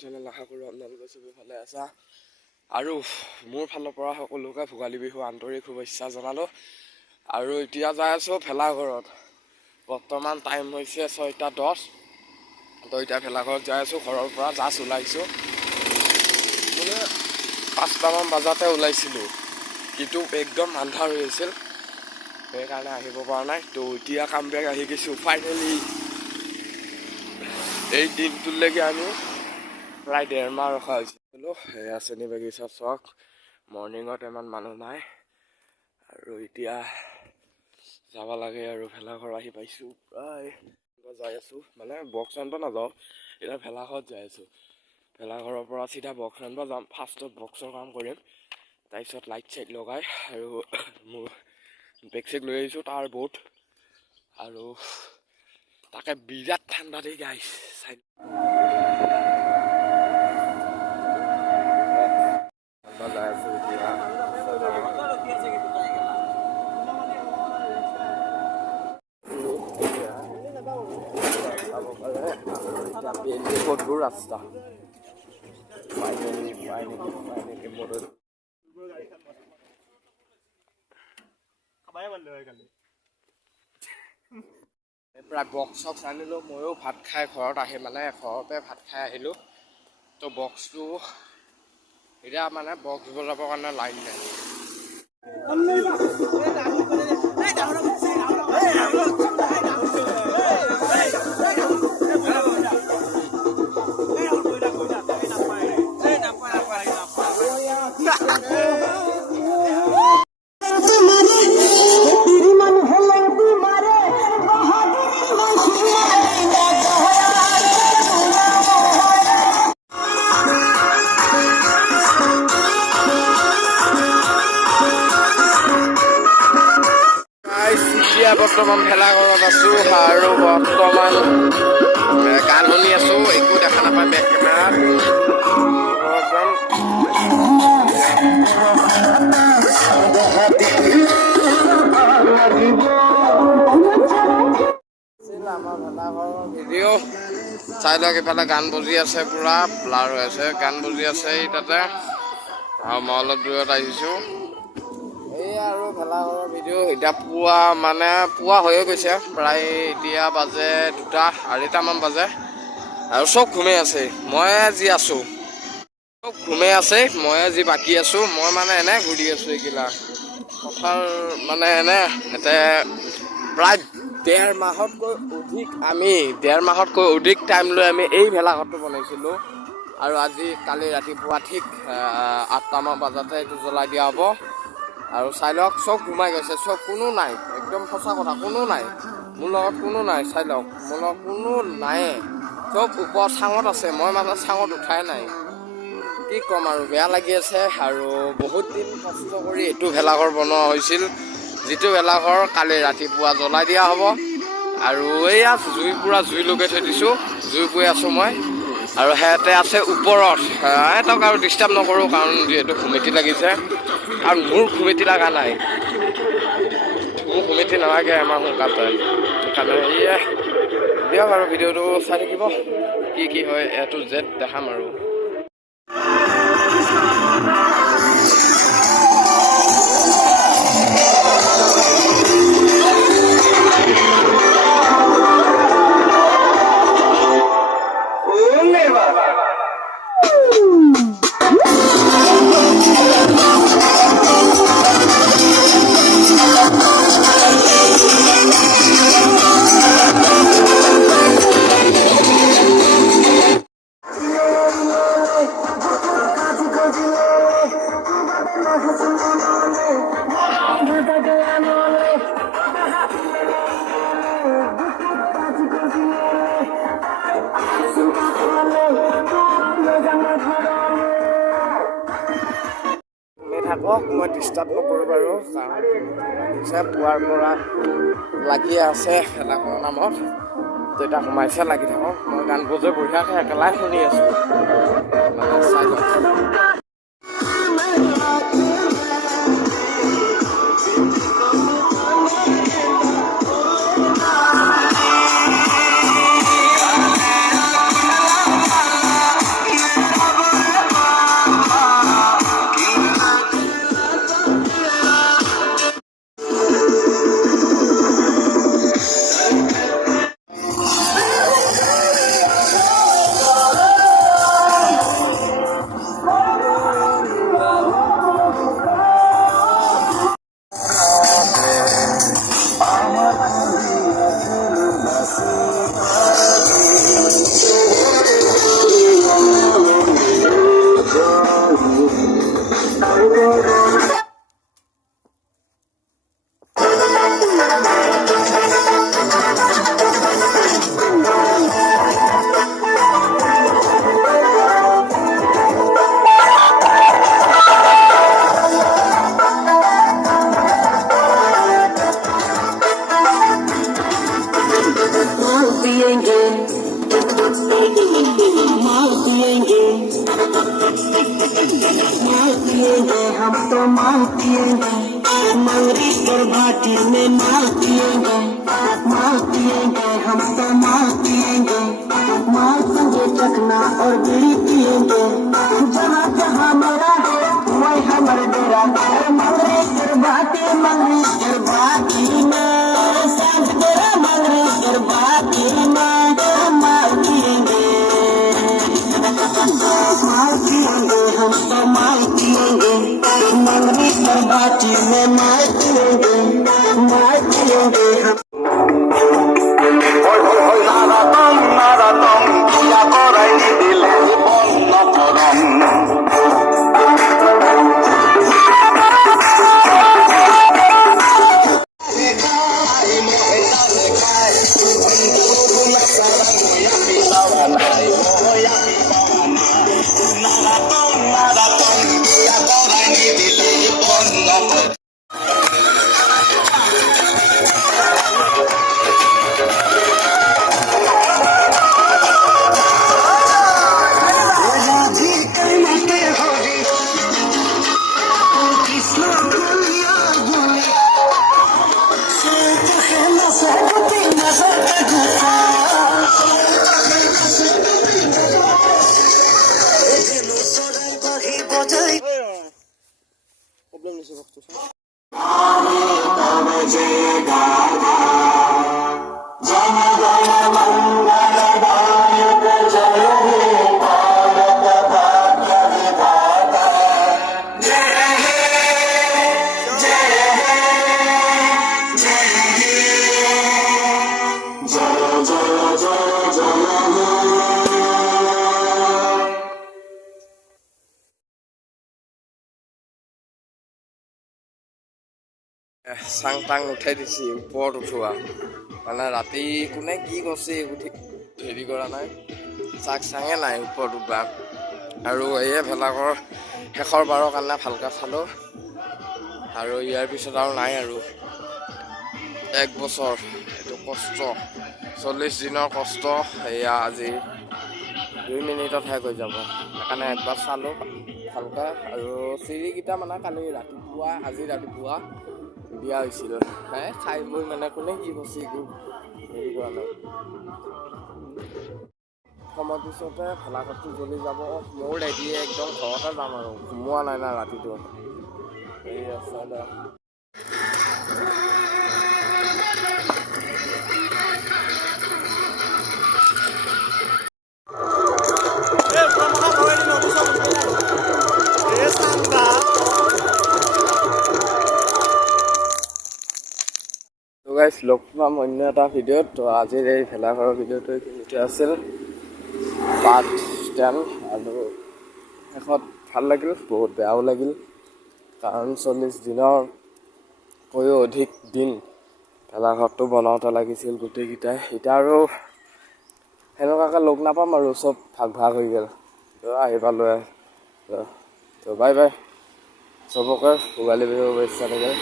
Channel আশা কৰোঁ আপোনালোকে চবেই ভালে আছা আৰু মোৰ ফালৰ পৰা সকলোকে ভোগালী বিহু আন্তৰিক শুভেচ্ছা জনালোঁ। আৰু এতিয়া যাই আছোঁ ভেলাঘৰত। বৰ্তমান টাইম হৈছে 6:10। তো এতিয়া ভেলাঘৰত যাই আছোঁ। ঘৰৰ পৰা জাষ্ট ওলাইছোঁ, মানে 5টামান বজাতে ওলাইছিলোঁ, কিন্তু একদম আন্ধাৰ হৈ আছিল, সেইকাৰণে আহিব পৰা নাই। তো এতিয়া কাম বেক আহি গৈছোঁ ফাইনেলি। এই দিনটোলৈকে আমি প্ৰায় 1.5 মাহ ৰখা হৈছিলোঁ। সেয়া চেনী বাগিচা চক, মৰ্ণিঙত ইমান মানুহ নাই, আৰু এতিয়া যাব লাগে আৰু ভেলাঘৰ আহি পাইছোঁ। প্ৰায় যাই আছোঁ, মানে বক্স আনিব নাযাওঁ, এতিয়া ভেলাঘৰত যাই আছোঁ। ভেলাঘৰৰ পৰা চিধা বক্স আনিব যাম। ফাৰ্ষ্টত বক্সৰ কাম কৰিম, তাৰপিছত লাইট চাইট লগাই, আৰু মোৰ বেগ চেগ লৈ আহিছোঁ তাৰ বুট, আৰু তাকে বিৰাট ঠাণ্ডা দেই গাইছ। যাই আছোঁ এতিয়া ক'তবোৰ ৰাস্তা প্ৰায় বক্স চক্স আনিলোঁ। ময়ো ভাত খাই ঘৰত আহি, মানে ঘৰতে ভাত খাই আহিলোঁ। তো বক্সটো এতিয়া মানে বক্স বজাবৰ কাৰণে লাইন নাই। বৰ্তমান ভেলাঘৰত আছোঁ, আৰু বৰ্তমান গান শুনি আছোঁ। একো দেখা নাপায় বেক কেমেৰাত। আমাৰ ভেলাঘৰৰ ভিডিঅ' চাই লওক। ইফালে গান বজি আছে, পুৰা ব্লাৰ হৈ আছে, গান বজি আছে তাতে, আৰু মই অলপ দূৰত আহিছোঁ। এই আৰু ভেলাঘৰৰ ভিডিঅ' এতিয়া পুৱা হৈয়ে গৈছে, প্ৰায় এতিয়া বাজে 2:30মান বাজে, আৰু চব ঘুমাই আছে। মই যি আছোঁ চব ঘুমাই আছে, মই যি বাকী আছোঁ। মই মানে এনে ঘূৰি আছোঁ এইগিলা পথাৰ, মানে এনে প্ৰায় 1.5 মাহতকৈ অধিক টাইম লৈ আমি এই ভেলাঘৰটো বনাইছিলোঁ। আৰু কালি ৰাতিপুৱা ঠিক 8টামান বজাতে এইটো জ্বলাই দিয়া হ'ব। আৰু চাই লওক, চব ঘুমাই গৈছে, চব কোনো নাই, একদম সঁচা কথা, কোনো নাই। মোৰ লগত কোনো নাই, চাই লওক, মোৰ লগত কোনো নায়ে, চব ওপৰত চাঙত আছে। মই মানে চাঙত উঠাই নাই, কি ক'ম আৰু, বেয়া লাগি আছে। আৰু বহুত দিন কষ্ট কৰি এইটো ভেলাঘৰ বনোৱা হৈছিল, যিটো ভেলাঘৰ কালি ৰাতিপুৱা জ্বলাই দিয়া হ'ব। আৰু এইয়া জুই লগাই থৈ দিছোঁ, জুই পুৰি আছোঁ মই। আৰু সিহঁতে আছে ওপৰত, সিহঁতক আৰু ডিষ্টাৰ্ব নকৰোঁ, কাৰণ যিহেতু ঘুমেটি লাগিছে, আৰু মোৰ ঘুমেটি লগা নাই, মোৰ ঘুমেটি নালাগে আমাৰ সোনকালে। সেইকাৰণে দিয়ক আৰু ভিডিঅ'টো চাই থাকিব, কি হয় A to Z দেখাম আৰু। থাকক, মই ডিষ্টাৰ্ব নকৰোঁ বাৰু, কাৰণ পুৱাৰ পৰা লাগি আছে ভেলাঘৰৰ নামত। যেতিয়া সোমাইছে লাগি থাকক, মই গান বজাই বঢ়িয়াকৈ একেলাই শুনি আছোঁ, মানে চাই লওক। पिएंगे माल पिएंगे हम तो माल पिएंगे मंगरी और भाटी में माल पिएंगे हम तो माल पिएंगे माल संगे चखना और बीड़ी पिएंगे जहाँ जहाँ मेरा वही हमर डेरा मंगरी और भाटी में सांझ तेरा मंगरी और भाटी में माल पिएंगे हम तो माल पिएंगे मंगनी पर बाटी में माल पिएंगे हम নারাতম কিয়া করাইনি দিলে বন্ধ করম চাং টাং উঠাই দিছে ওপৰত উঠোৱা মানে ৰাতি কোনে কি কৰিছে হেৰি কৰা নাই চাঙে নাই ওপৰত উঠবা আৰু এই ভেলাঘৰ শেষৰ বাৰৰ কাৰণে ভালকৈ চালোঁ আৰু ইয়াৰ পিছত আৰু নাই আৰু 1 বছৰ এইটো কষ্ট 40 দিনৰ কষ্ট এয়া আজি 2 মিনিটত শেষ হৈ যাব সেইকাৰণে একবাৰ চালোঁ ভালকৈ আৰু চিৰিকেইটা মানে কালি ৰাতিপুৱা আজি ৰাতিপুৱা দিয়া হৈছিল খাই বৈ মানে কোনে কি বস্তু একো হেৰি কৰা নাই সময়ৰ পিছতে ভেলাঘৰটো জ্বলি যাব মোৰ ৰেডিয়ে একদম ঘৰতে যাম আৰু ঘুমোৱা নাই না ৰাতিটো এই আছে দে গাইজ লগ পাম অন্য এটা ভিডিঅ'ত তো আজিৰ এই ভেলাঘৰৰ ভিডিঅ'টো এইখিনিতে আছিল পাৰ্ট 10 আৰু শেষত ভাল লাগিল বহুত বেয়াও লাগিল কাৰণ 40 দিনৰকৈও অধিক দিন ভেলাঘৰটো বনাওঁতে লাগিছিল গোটেইকেইটাই এতিয়া আৰু সেনেকুৱাকৈ লগ নাপাম আৰু চব ভাগ হৈ গ'ল তো আহিবা লৈ তো বাই বাই চবকে ভোগালী বিহুৰ শুভেচ্ছা থাকিল